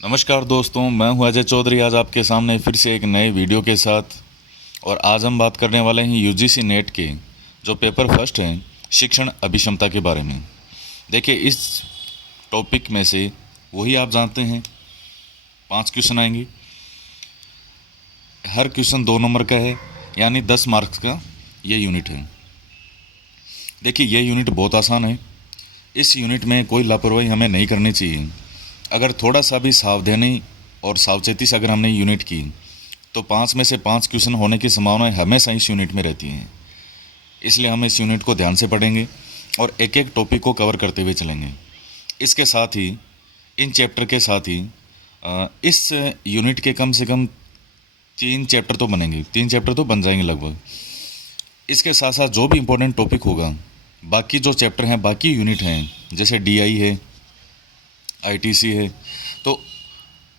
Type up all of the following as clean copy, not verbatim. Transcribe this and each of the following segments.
नमस्कार दोस्तों, मैं हूं अजय चौधरी। आज आपके सामने फिर से एक नए वीडियो के साथ। और आज हम बात करने वाले हैं यूजीसी नेट के जो पेपर फर्स्ट हैं शिक्षण अभिक्षमता के बारे में। देखिए, इस टॉपिक में से वही आप जानते हैं 5 क्वेश्चन आएंगे। हर क्वेश्चन 2 नंबर का है, यानी 10 मार्क्स का ये यूनिट है। देखिए, ये यूनिट बहुत आसान है। इस यूनिट में कोई लापरवाही हमें नहीं करनी चाहिए। अगर थोड़ा सा भी सावधानी और सावचेती से अगर हमने यूनिट की तो 5 में से 5 क्वेश्चन होने की संभावनाएं हमेशा इस यूनिट में रहती हैं। इसलिए हम इस यूनिट को ध्यान से पढ़ेंगे और एक एक टॉपिक को कवर करते हुए चलेंगे। इसके साथ ही इन चैप्टर के साथ ही इस यूनिट के कम से कम 3 चैप्टर तो बनेंगे, 3 चैप्टर तो बन जाएंगे लगभग। इसके साथ साथ जो भी इम्पोर्टेंट टॉपिक होगा, बाकी जो चैप्टर हैं, बाकी यूनिट हैं, जैसे डीआई है, आईटीसी है, तो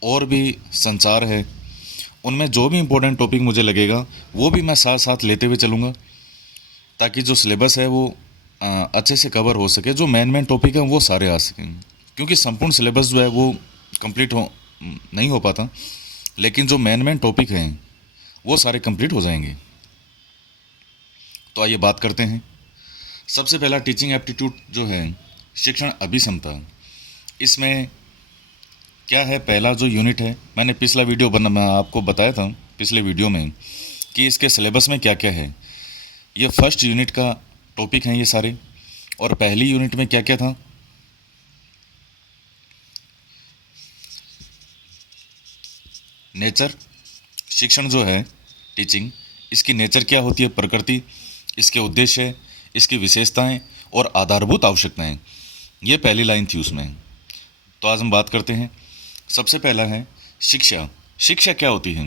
और भी संचार है, उनमें जो भी इम्पोर्टेंट टॉपिक मुझे लगेगा वो भी मैं साथ साथ लेते हुए चलूँगा, ताकि जो सिलेबस है वो अच्छे से कवर हो सके। जो मेन टॉपिक हैं वो सारे आ सकें, क्योंकि संपूर्ण सिलेबस जो है वो कंप्लीट नहीं हो पाता, लेकिन जो मेन टॉपिक हैं वो सारे कंप्लीट हो जाएंगे। तो आइए बात करते हैं। सबसे पहला टीचिंग एप्टीट्यूड जो है शिक्षण अभिक्षमता। इसमें क्या है, पहला जो यूनिट है, मैंने पिछला वीडियो मैं आपको बताया था पिछले वीडियो में कि इसके सिलेबस में क्या क्या है। ये फर्स्ट यूनिट का टॉपिक हैं ये सारे। और पहली यूनिट में क्या क्या था, नेचर। शिक्षण जो है टीचिंग, इसकी नेचर क्या होती है, प्रकृति, इसके उद्देश्य, इसकी विशेषताएं और आधारभूत आवश्यकताएं, ये पहली लाइन थी उसमें। तो आज हम बात करते हैं। सबसे पहला है शिक्षा। शिक्षा क्या होती है?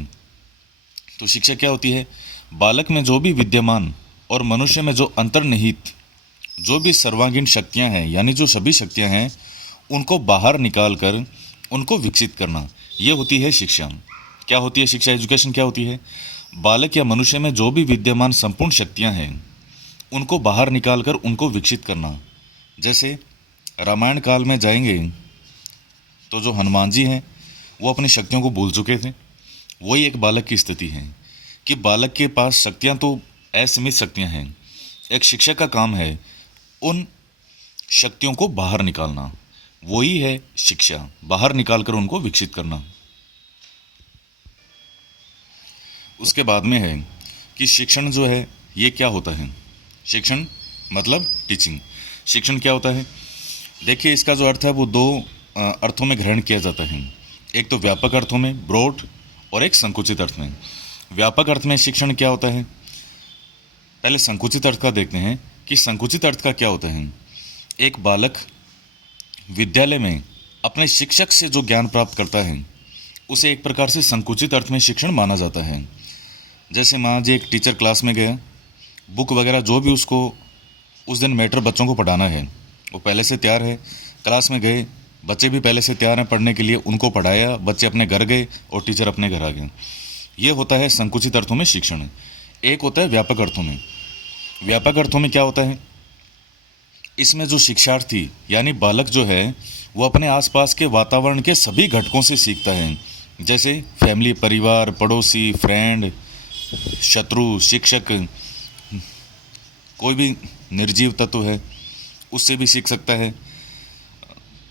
तो शिक्षा क्या होती है, बालक में जो भी विद्यमान और मनुष्य में जो अंतर्निहित जो भी सर्वांगीण शक्तियां हैं, यानी जो सभी शक्तियां हैं, उनको बाहर निकाल कर उनको विकसित करना, ये होती है शिक्षा। क्या होती है शिक्षा, एजुकेशन क्या होती है? बालक या मनुष्य में जो भी विद्यमान संपूर्ण शक्तियां हैं उनको बाहर निकाल कर उनको विकसित करना। जैसे रामायण काल में जाएंगे तो जो हनुमान जी हैं वो अपनी शक्तियों को भूल चुके थे। वही एक बालक की स्थिति है कि बालक के पास शक्तियां तो असीमित शक्तियां हैं। एक शिक्षक का काम है उन शक्तियों को बाहर निकालना, वही है शिक्षा, बाहर निकालकर उनको विकसित करना। उसके बाद में है कि शिक्षण जो है ये क्या होता है। शिक्षण मतलब टीचिंग। शिक्षण क्या होता है? देखिए, इसका जो अर्थ है वो 2 अर्थों में ग्रहण किया जाता है। एक तो व्यापक अर्थों में, ब्रॉड, और एक संकुचित अर्थ में। व्यापक अर्थ में शिक्षण क्या होता है, पहले संकुचित अर्थ का देखते हैं कि संकुचित अर्थ का क्या होता है। एक बालक विद्यालय में अपने शिक्षक से जो ज्ञान प्राप्त करता है उसे एक प्रकार से संकुचित अर्थ में शिक्षण माना जाता है। जैसे मान लीजिए एक टीचर क्लास में गया, बुक वगैरह जो भी उसको उस दिन मैटर बच्चों को पढ़ाना है वो पहले से तैयार है, क्लास में गए, बच्चे भी पहले से तैयार हैं पढ़ने के लिए, उनको पढ़ाया, बच्चे अपने घर गए और टीचर अपने घर आ गए। ये होता है संकुचित अर्थों में शिक्षण। एक होता है व्यापक अर्थों में। व्यापक अर्थों में क्या होता है, इसमें जो शिक्षार्थी यानी बालक जो है वो अपने आसपास के वातावरण के सभी घटकों से सीखता है। जैसे फैमिली, परिवार, पड़ोसी, फ्रेंड, शत्रु, शिक्षक, कोई भी निर्जीव तत्व है उससे भी सीख सकता है।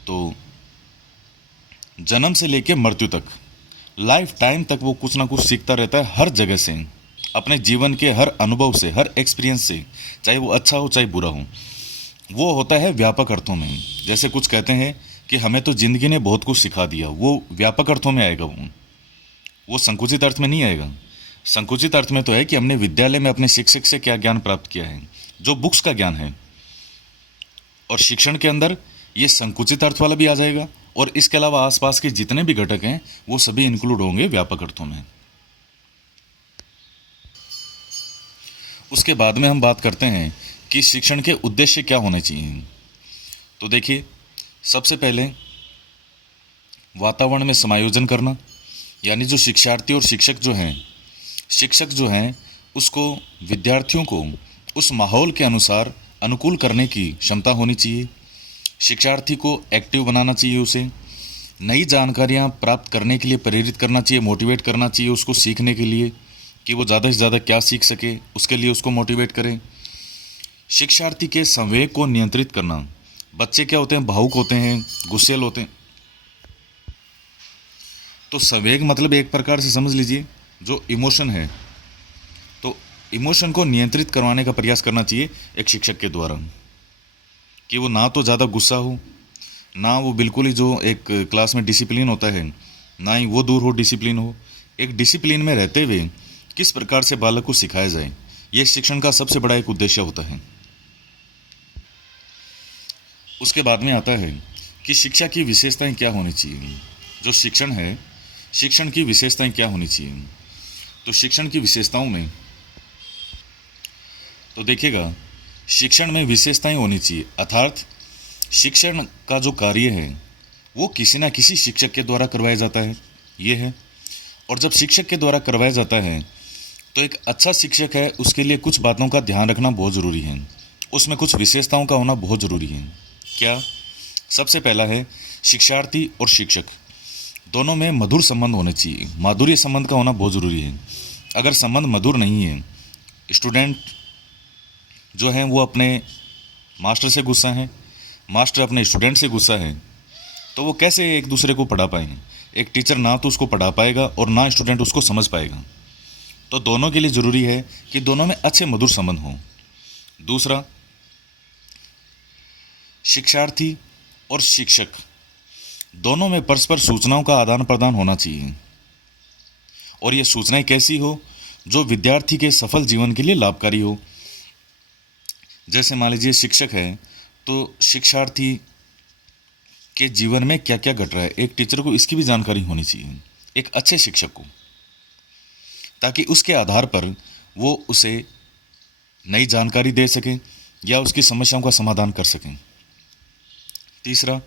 तो जन्म से लेकर मृत्यु तक, लाइफ टाइम तक वो कुछ ना कुछ सीखता रहता है, हर जगह से, अपने जीवन के हर अनुभव से, हर एक्सपीरियंस से, चाहे वो अच्छा हो चाहे बुरा हो। वो होता है व्यापक अर्थों में। जैसे कुछ कहते हैं कि हमें तो ज़िंदगी ने बहुत कुछ सिखा दिया, वो व्यापक अर्थों में आएगा, वो संकुचित अर्थ में नहीं आएगा। संकुचित अर्थ में तो है कि हमने विद्यालय में अपने शिक्षक से क्या ज्ञान प्राप्त किया है, जो बुक्स का ज्ञान है। और शिक्षण के अंदर ये संकुचित अर्थ वाला भी आ जाएगा, और इसके अलावा आसपास के जितने भी घटक हैं वो सभी इंक्लूड होंगे व्यापक अर्थों में। उसके बाद में हम बात करते हैं कि शिक्षण के उद्देश्य क्या होने चाहिए। तो देखिए, सबसे पहले वातावरण में समायोजन करना, यानी जो शिक्षार्थी और शिक्षक जो हैं उसको, विद्यार्थियों को उस माहौल के अनुसार अनुकूल करने की क्षमता होनी चाहिए। शिक्षार्थी को एक्टिव बनाना चाहिए उसे, नई जानकारियाँ प्राप्त करने के लिए प्रेरित करना चाहिए, मोटिवेट करना चाहिए उसको सीखने के लिए, कि वो ज़्यादा से ज़्यादा क्या सीख सके, उसके लिए उसको मोटिवेट करें। शिक्षार्थी के संवेग को नियंत्रित करना। बच्चे क्या होते हैं, भावुक होते हैं, गुस्सैल होते हैं। तो संवेग मतलब एक प्रकार से समझ लीजिए जो इमोशन है, तो इमोशन को नियंत्रित करवाने का प्रयास करना चाहिए एक शिक्षक के द्वारा, कि वो ना तो ज़्यादा गुस्सा हो, ना वो बिल्कुल ही जो एक क्लास में डिसिप्लिन होता है, ना ही वो दूर हो डिसिप्लिन हो। एक डिसिप्लिन में रहते हुए किस प्रकार से बालक को सिखाया जाए, ये शिक्षण का सबसे बड़ा एक उद्देश्य होता है। उसके बाद में आता है कि शिक्षा की विशेषताएं क्या होनी चाहिए। जो शिक्षण है, शिक्षण की विशेषताएं क्या होनी चाहिए। तो शिक्षण की विशेषताओं में तो देखिएगा, शिक्षण में विशेषताएं होनी चाहिए, अर्थात शिक्षण का जो कार्य है वो किसी ना किसी शिक्षक के द्वारा करवाया जाता है, ये है। और जब शिक्षक के द्वारा करवाया जाता है तो एक अच्छा शिक्षक है उसके लिए कुछ बातों का ध्यान रखना बहुत ज़रूरी है, उसमें कुछ विशेषताओं का होना बहुत ज़रूरी है। क्या? सबसे पहला है शिक्षार्थी और शिक्षक दोनों में मधुर संबंध होने चाहिए, माधुर्य संबंध का होना बहुत ज़रूरी है। अगर संबंध मधुर नहीं है, स्टूडेंट जो हैं वो अपने मास्टर से गुस्सा है, मास्टर अपने स्टूडेंट से गुस्सा है, तो वो कैसे एक दूसरे को पढ़ा पाएंगे। एक टीचर ना तो उसको पढ़ा पाएगा और ना स्टूडेंट उसको समझ पाएगा। तो दोनों के लिए ज़रूरी है कि दोनों में अच्छे मधुर संबंध हों। दूसरा, शिक्षार्थी और शिक्षक दोनों में परस्पर सूचनाओं का आदान प्रदान होना चाहिए, और ये सूचनाएं कैसी हो, जो विद्यार्थी के सफल जीवन के लिए लाभकारी हो। जैसे मान लीजिए शिक्षक है तो शिक्षार्थी के जीवन में क्या क्या घट रहा है, एक टीचर को इसकी भी जानकारी होनी चाहिए, एक अच्छे शिक्षक को, ताकि उसके आधार पर वो उसे नई जानकारी दे सकें या उसकी समस्याओं का समाधान कर सकें। तीसरा,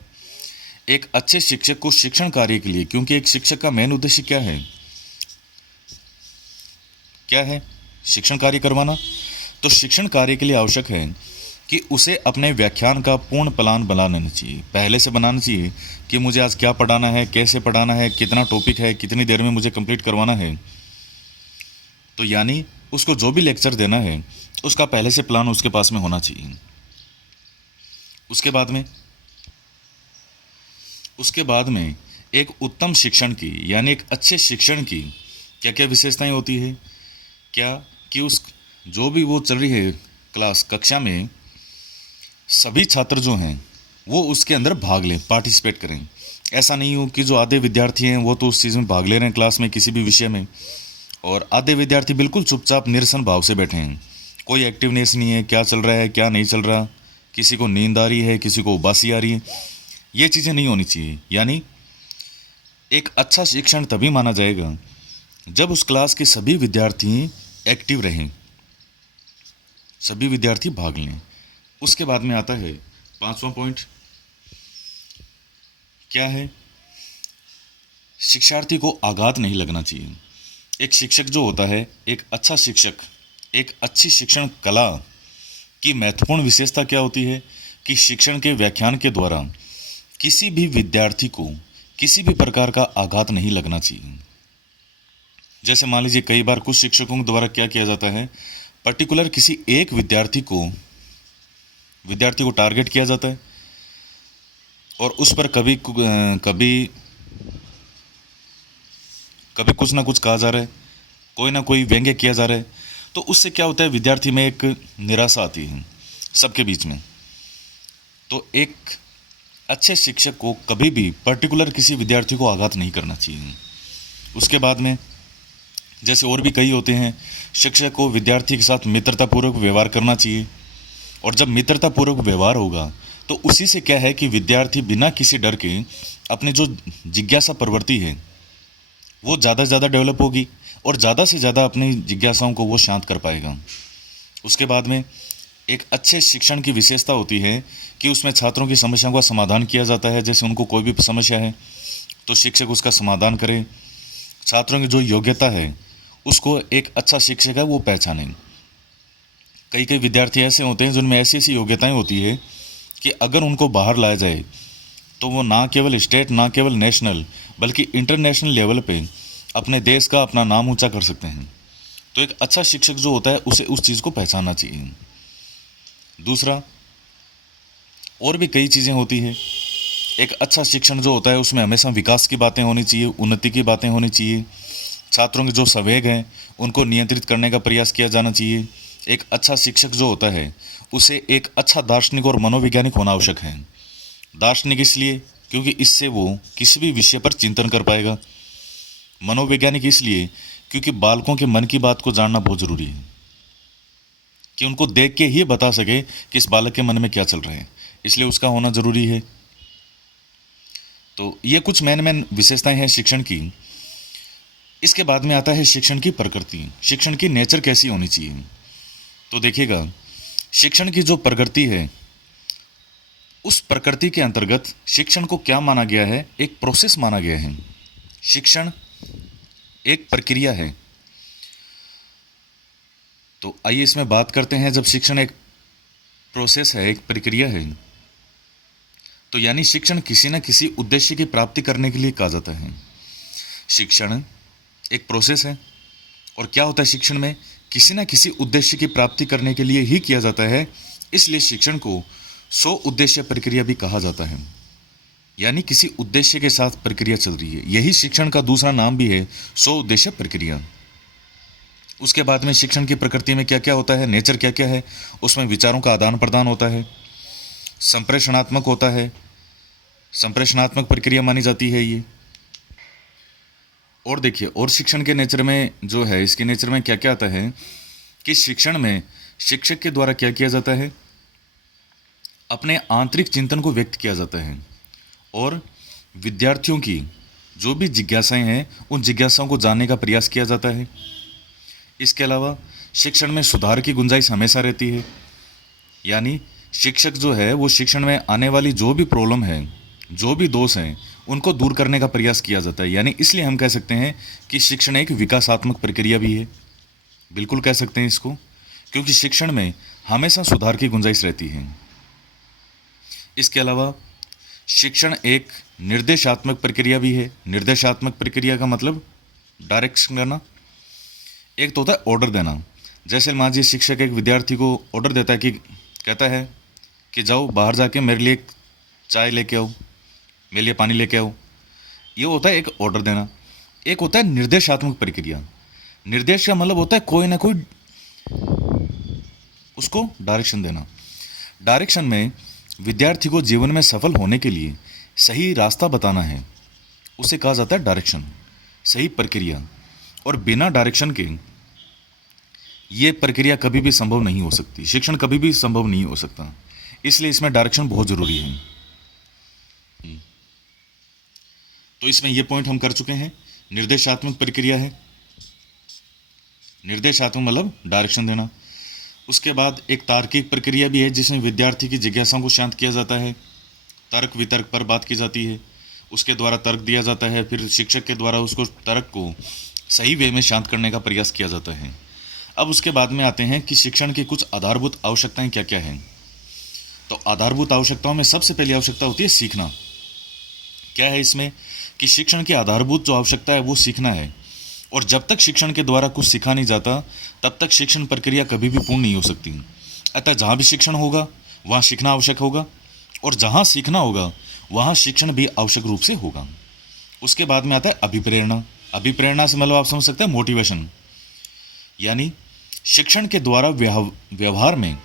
एक अच्छे शिक्षक को शिक्षण कार्य के लिए, क्योंकि एक शिक्षक का मेन उद्देश्य क्या है, क्या है? शिक्षण कार्य करवाना। तो शिक्षण कार्य के लिए आवश्यक है कि उसे अपने व्याख्यान का पूर्ण प्लान बनाना चाहिए, पहले से बनाना चाहिए कि मुझे आज क्या पढ़ाना है, कैसे पढ़ाना है, कितना टॉपिक है, कितनी देर में मुझे कंप्लीट करवाना है। तो यानी उसको जो भी लेक्चर देना है उसका पहले से प्लान उसके पास में होना चाहिए। उसके बाद में एक उत्तम शिक्षण की, यानी एक अच्छे शिक्षण की क्या क्या विशेषताएं होती है, क्या कि उस जो भी वो चल रही है क्लास, कक्षा में सभी छात्र जो हैं वो उसके अंदर भाग लें, पार्टिसिपेट करें। ऐसा नहीं हो कि जो आधे विद्यार्थी हैं वो तो उस चीज़ में भाग ले रहे हैं क्लास में किसी भी विषय में, और आधे विद्यार्थी बिल्कुल चुपचाप निरसन भाव से बैठे हैं, कोई एक्टिवनेस नहीं है, क्या चल रहा है क्या नहीं चल रहा, किसी को नींद आ रही है, किसी को उबासी आ रही है। ये चीज़ें नहीं होनी चाहिए। यानी एक अच्छा शिक्षण तभी माना जाएगा जब उस क्लास के सभी विद्यार्थी एक्टिव रहें, सभी विद्यार्थी भाग लें। उसके बाद में आता है पांचवा पॉइंट, क्या है? शिक्षार्थी को आघात नहीं लगना चाहिए। एक शिक्षक जो होता है, एक अच्छा शिक्षक, एक अच्छी शिक्षण कला की महत्वपूर्ण विशेषता क्या होती है कि शिक्षण के व्याख्यान के द्वारा किसी भी विद्यार्थी को किसी भी प्रकार का आघात नहीं लगना चाहिए। जैसे मान लीजिए कई बार कुछ शिक्षकों के द्वारा क्या किया जाता है, पर्टिकुलर किसी एक विद्यार्थी को टारगेट किया जाता है और उस पर कभी कुछ ना कुछ कहा जा रहा है, कोई ना कोई व्यंग्य किया जा रहा है। तो उससे क्या होता है, विद्यार्थी में एक निराशा आती है सबके बीच में। तो एक अच्छे शिक्षक को कभी भी पर्टिकुलर किसी विद्यार्थी को आघात नहीं करना चाहिए। उसके बाद में जैसे और भी कई होते हैं, शिक्षक को विद्यार्थी के साथ मित्रतापूर्वक व्यवहार करना चाहिए, और जब मित्रतापूर्वक व्यवहार होगा तो उसी से क्या है कि विद्यार्थी बिना किसी डर के अपनी जो जिज्ञासा प्रवृत्ति है वो ज़्यादा से ज़्यादा डेवलप होगी और ज़्यादा से ज़्यादा अपनी जिज्ञासाओं को वो शांत कर पाएगा। उसके बाद में एक अच्छे शिक्षण की विशेषता होती है कि उसमें छात्रों की समस्याओं का समाधान किया जाता है। जैसे उनको कोई भी समस्या है तो शिक्षक उसका समाधान करे, छात्रों की जो योग्यता है उसको एक अच्छा शिक्षक है वो पहचाने। कई विद्यार्थी ऐसे होते हैं जिनमें ऐसी ऐसी योग्यताएं होती है कि अगर उनको बाहर लाया जाए तो वो ना केवल स्टेट, ना केवल नेशनल, बल्कि इंटरनेशनल लेवल पे अपने देश का, अपना नाम ऊंचा कर सकते हैं। तो एक अच्छा शिक्षक जो होता है उसे उस चीज़ को पहचानना चाहिए। दूसरा, और भी कई चीज़ें होती हैं। एक अच्छा शिक्षण जो होता है उसमें हमेशा विकास की बातें होनी चाहिए, उन्नति की बातें होनी चाहिए। छात्रों के जो संवेग हैं उनको नियंत्रित करने का प्रयास किया जाना चाहिए। एक अच्छा शिक्षक जो होता है उसे एक अच्छा दार्शनिक और मनोवैज्ञानिक होना आवश्यक है। दार्शनिक इसलिए क्योंकि इससे वो किसी भी विषय पर चिंतन कर पाएगा। मनोवैज्ञानिक इसलिए क्योंकि बालकों के मन की बात को जानना बहुत ज़रूरी है, कि उनको देख के ही बता सके कि इस बालक के मन में क्या चल रहा है, इसलिए उसका होना ज़रूरी है। तो ये कुछ मेन विशेषताएं हैं शिक्षण की। इसके बाद में आता है शिक्षण की प्रकृति, शिक्षण की नेचर कैसी होनी चाहिए। तो देखिएगा, शिक्षण की जो प्रकृति है उस प्रकृति के अंतर्गत शिक्षण को क्या माना गया है, एक प्रोसेस माना गया है। शिक्षण एक प्रक्रिया है। तो आइए इसमें बात करते हैं, जब शिक्षण एक प्रोसेस है, एक प्रक्रिया है, तो यानी शिक्षण किसी न किसी उद्देश्य की प्राप्ति करने के लिए कहा जाता है। शिक्षण एक प्रोसेस है, और क्या होता है शिक्षण में, किसी न किसी उद्देश्य की प्राप्ति करने के लिए ही किया जाता है। इसलिए शिक्षण को 100 उद्देश्य प्रक्रिया भी कहा जाता है, यानी किसी उद्देश्य के साथ प्रक्रिया चल रही है। यही शिक्षण का दूसरा नाम भी है, 100 उद्देश्य प्रक्रिया। उसके बाद में शिक्षण की प्रकृति में क्या क्या होता है, नेचर क्या क्या है, उसमें विचारों का आदान प्रदान होता है, संप्रेषणात्मक होता है, संप्रेषणात्मक प्रक्रिया मानी जाती है ये। और देखिए, और शिक्षण के नेचर में जो है, इसके नेचर में क्या क्या आता है कि शिक्षण में शिक्षक के द्वारा क्या किया जाता है, अपने आंतरिक चिंतन को व्यक्त किया जाता है, और विद्यार्थियों की जो भी जिज्ञासाएं हैं उन जिज्ञासाओं को जानने का प्रयास किया जाता है। इसके अलावा शिक्षण में सुधार की गुंजाइश हमेशा रहती है, यानी शिक्षक जो है वो शिक्षण में आने वाली जो भी प्रॉब्लम है, जो भी दोष हैं, उनको दूर करने का प्रयास किया जाता है। यानी इसलिए हम कह सकते हैं कि शिक्षण एक विकासात्मक प्रक्रिया भी है, बिल्कुल कह सकते हैं इसको, क्योंकि शिक्षण में हमेशा सुधार की गुंजाइश रहती है। इसके अलावा शिक्षण एक निर्देशात्मक प्रक्रिया भी है। निर्देशात्मक प्रक्रिया का मतलब डायरेक्शन करना। एक तो होता है ऑर्डर देना। जैसे मान लीजिए शिक्षक एक विद्यार्थी को ऑर्डर देता है, कि कहता है कि जाओ बाहर जाके मेरे लिए चाय लेके आओ, मेरे लिए पानी लेके आओ। ये होता है एक ऑर्डर देना। एक होता है निर्देशात्मक प्रक्रिया। निर्देश का मतलब होता है कोई ना कोई उसको डायरेक्शन देना। डायरेक्शन में विद्यार्थी को जीवन में सफल होने के लिए सही रास्ता बताना है, उसे कहा जाता है डायरेक्शन, सही प्रक्रिया। और बिना डायरेक्शन के ये प्रक्रिया कभी भी संभव नहीं हो सकती, शिक्षण कभी भी संभव नहीं हो सकता। इसलिए इसमें डायरेक्शन बहुत ज़रूरी है। तो इसमें ये पॉइंट हम कर चुके हैं। निर्देशात्मक प्रक्रिया है, निर्देशात्मक मतलब डायरेक्शन देना। उसके बाद एक तार्किक प्रक्रिया भी है, जिसमें विद्यार्थी की जिज्ञासाओं को शांत किया जाता है। तर्क वितर्क पर बात की जाती है, उसके द्वारा तर्क दिया जाता है, फिर शिक्षक के द्वारा उसको तर्क को सही वे में शांत करने का प्रयास किया जाता है। अब उसके बाद में आते हैं कि शिक्षण की कुछ आधारभूत आवश्यकताएं क्या क्या हैं। तो आधारभूत आवश्यकताओं में सबसे पहली आवश्यकता होती है सीखना। क्या है इसमें कि शिक्षण की आधारभूत जो आवश्यकता है वो सीखना है, और जब तक शिक्षण के द्वारा कुछ सीखा नहीं जाता तब तक शिक्षण प्रक्रिया कभी भी पूर्ण नहीं हो सकती। अतः जहाँ भी शिक्षण होगा वहाँ सीखना आवश्यक होगा, और जहाँ सीखना होगा वहाँ शिक्षण भी आवश्यक रूप से होगा। उसके बाद में आता है अभिप्रेरणा। अभिप्रेरणा से मतलब आप समझ सकते हैं मोटिवेशन, यानी शिक्षण के द्वारा व्यवहार में,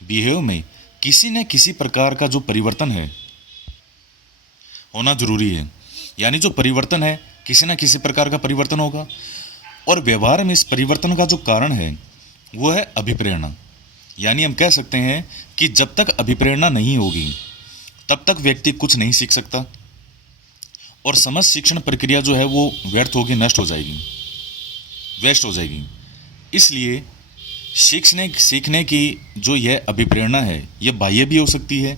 बिहेव में किसी न किसी प्रकार का जो परिवर्तन है होना जरूरी है। यानी जो परिवर्तन है किसी न किसी प्रकार का परिवर्तन होगा, और व्यवहार में इस परिवर्तन का जो कारण है वो है अभिप्रेरणा। यानी हम कह सकते हैं कि जब तक अभिप्रेरणा नहीं होगी तब तक व्यक्ति कुछ नहीं सीख सकता, और समस्त शिक्षण प्रक्रिया जो है वो व्यर्थ होगी, नष्ट हो जाएगी, वेस्ट हो जाएगी। इसलिए सीखने की जो यह अभिप्रेरणा है ये बाह्य भी हो सकती है,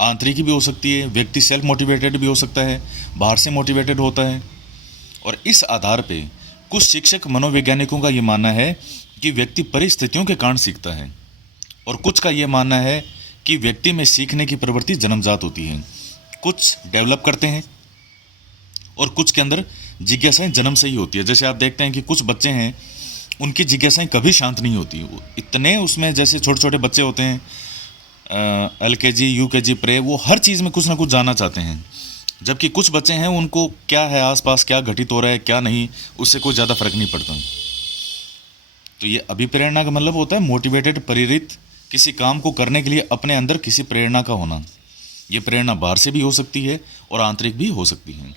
आंतरिक भी हो सकती है। व्यक्ति सेल्फ मोटिवेटेड भी हो सकता है, बाहर से मोटिवेटेड होता है। और इस आधार पे कुछ शिक्षक मनोवैज्ञानिकों का ये मानना है कि व्यक्ति परिस्थितियों के कारण सीखता है, और कुछ का ये मानना है कि व्यक्ति में सीखने की प्रवृत्ति जन्मजात होती है। कुछ डेवलप करते हैं और कुछ के अंदर जिज्ञासाएं जन्म से ही होती है। जैसे आप देखते हैं कि कुछ बच्चे हैं, उनकी जिज्ञासाएं कभी शांत नहीं होती, वो इतने उसमें, जैसे छोटे छोटे बच्चे होते हैं LKG UKG प्रे, वो हर चीज़ में कुछ ना कुछ जानना चाहते हैं। जबकि कुछ बच्चे हैं, उनको क्या है आसपास, क्या घटित हो रहा है क्या नहीं, उससे कोई ज़्यादा फर्क नहीं पड़ता। तो ये अभिप्रेरणा का मतलब होता है मोटिवेटेड, प्रेरित किसी काम को करने के लिए अपने अंदर किसी प्रेरणा का होना। ये प्रेरणा बाहर से भी हो सकती है और आंतरिक भी हो सकती है।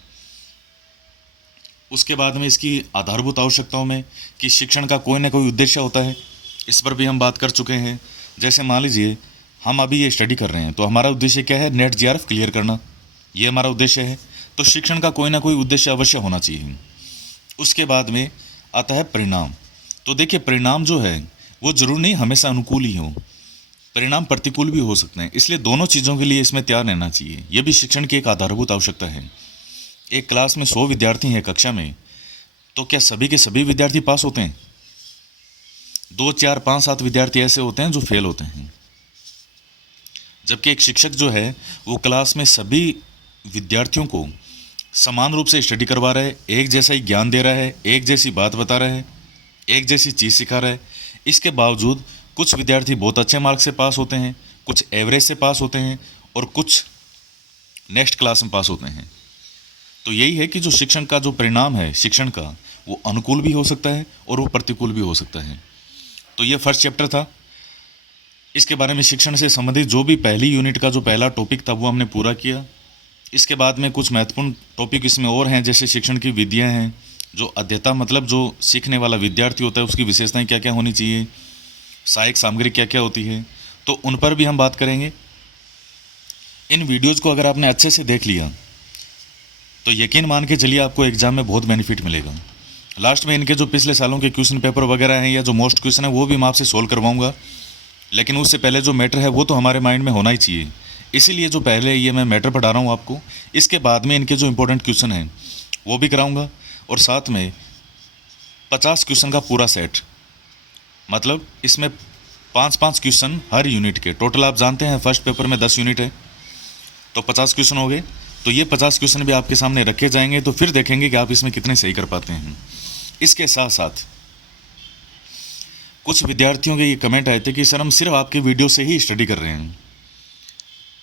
उसके बाद में इसकी आधारभूत आवश्यकताओं में कि शिक्षण का कोई ना कोई उद्देश्य होता है, इस पर भी हम बात कर चुके हैं। जैसे मान लीजिए हम अभी ये स्टडी कर रहे हैं, तो हमारा उद्देश्य क्या है? नेट JRF क्लियर करना, ये हमारा उद्देश्य है। तो शिक्षण का कोई ना कोई उद्देश्य अवश्य होना चाहिए। उसके बाद में आता है परिणाम। तो देखिए, परिणाम जो है वो जरूर नहीं हमेशा अनुकूल ही हो, परिणाम प्रतिकूल भी हो सकते हैं। इसलिए दोनों चीज़ों के लिए इसमें तैयार रहना चाहिए। यह भी शिक्षण की एक आधारभूत आवश्यकता है। एक क्लास में 100 विद्यार्थी हैं कक्षा में, तो क्या सभी के सभी विद्यार्थी पास होते हैं? 2, 4, 5, 7 विद्यार्थी ऐसे होते हैं जो फेल होते हैं। जबकि एक शिक्षक जो है वो क्लास में सभी विद्यार्थियों को समान रूप से स्टडी करवा रहा है, एक जैसा ही ज्ञान दे रहा है, एक जैसी बात बता रहा है, एक जैसी चीज़ सिखा रहा है। इसके बावजूद कुछ विद्यार्थी बहुत अच्छे मार्क्स से पास होते हैं, कुछ एवरेज से पास होते हैं और कुछ नेक्स्ट क्लास में पास होते हैं। तो यही है कि जो शिक्षण का जो परिणाम है शिक्षण का, वो अनुकूल भी हो सकता है और वो प्रतिकूल भी हो सकता है। तो ये फर्स्ट चैप्टर था। इसके बारे में शिक्षण से संबंधित जो भी पहली यूनिट का जो पहला टॉपिक था वो हमने पूरा किया। इसके बाद में कुछ महत्वपूर्ण टॉपिक इसमें और हैं, जैसे शिक्षण की विधियाँ हैं, जो अध्येता मतलब जो सीखने वाला विद्यार्थी होता है उसकी विशेषताएं क्या क्या होनी चाहिए, सहायक सामग्री क्या क्या होती है, तो उन पर भी हम बात करेंगे। इन वीडियोज़ को अगर आपने अच्छे से देख लिया तो यकीन मान के चलिए आपको एग्जाम में बहुत बेनिफिट मिलेगा। लास्ट में इनके जो पिछले सालों के क्वेश्चन पेपर वगैरह हैं या जो मोस्ट क्वेश्चन है वो भी मैं आपसे सोल्व करवाऊंगा। लेकिन उससे पहले जो मैटर है वो तो हमारे माइंड में होना ही चाहिए, इसीलिए जो पहले ये मैं मैटर पढ़ा रहा हूँ आपको। इसके बाद में इनके जो इंपॉर्टेंट क्वेश्चन हैं वो भी कराऊंगा, और साथ में 50 क्वेश्चन का पूरा सेट, मतलब इसमें 5-5 क्वेश्चन हर यूनिट के। टोटल आप जानते हैं फर्स्ट पेपर में 10 यूनिट है, तो 50 क्वेश्चन हो गए। तो ये 50 क्वेश्चन भी आपके सामने रखे जाएंगे, तो फिर देखेंगे कि आप इसमें कितने सही कर पाते हैं। इसके साथ साथ कुछ विद्यार्थियों के ये कमेंट आए थे कि सर हम सिर्फ आपके वीडियो से ही स्टडी कर रहे हैं।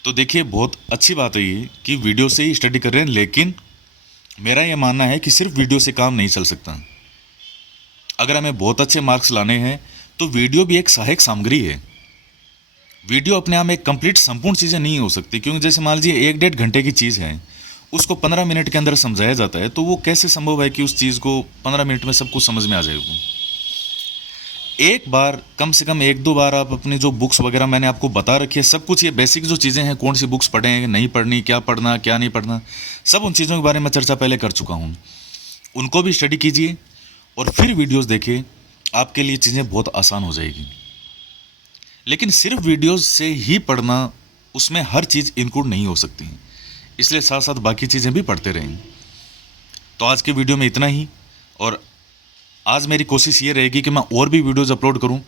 तो देखिए, बहुत अच्छी बात है ये कि वीडियो से ही स्टडी कर रहे हैं, लेकिन मेरा ये मानना है कि सिर्फ वीडियो से काम नहीं चल सकता। अगर हमें बहुत अच्छे मार्क्स लाने हैं तो वीडियो भी एक सहायक सामग्री है। वीडियो अपने आप में एक कंप्लीट संपूर्ण चीज़ें नहीं हो सकती, क्योंकि जैसे मान लीजिए 1-1.5 घंटे की चीज़ है, उसको 15 मिनट के अंदर समझाया जाता है, तो वो कैसे संभव है कि उस चीज़ को 15 मिनट में सब कुछ समझ में आ जाएगा। एक बार, कम से कम 1-2 बार आप अपनी जो बुक्स वगैरह मैंने आपको बता रखी है, सब कुछ ये बेसिक जो चीज़ें हैं, कौन सी बुक्स पढ़ें, नहीं पढ़नी, क्या पढ़ना क्या नहीं पढ़ना, सब उन चीज़ों के बारे में चर्चा पहले कर चुका हूँ। उनको भी स्टडी कीजिए और फिर वीडियोज़ देखिए, आपके लिए चीज़ें बहुत आसान हो जाएगी। लेकिन सिर्फ वीडियोज़ से ही पढ़ना, उसमें हर चीज़ इंक्लूड नहीं हो सकती, इसलिए साथ साथ बाकी चीज़ें भी पढ़ते रहें। तो आज के वीडियो में इतना ही, और आज मेरी कोशिश ये रहेगी कि मैं और भी वीडियोज़ अपलोड करूं,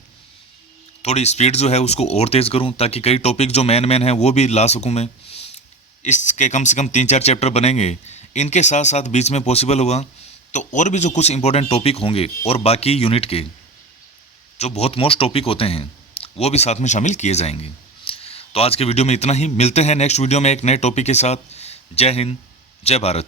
थोड़ी स्पीड जो है उसको और तेज़ करूं, ताकि कई टॉपिक जो मेन हैं वो भी ला सकूं मैं। इसके कम से कम 3-4 चैप्टर बनेंगे, इनके साथ साथ बीच में पॉसिबल हुआ तो और भी जो कुछ इंपॉर्टेंट टॉपिक होंगे और बाकी यूनिट के जो बहुत मोस्ट टॉपिक होते हैं वो भी साथ में शामिल किए जाएंगे। तो आज के वीडियो में इतना ही, मिलते हैं नेक्स्ट वीडियो में एक नए टॉपिक के साथ। जय हिंद, जय भारत।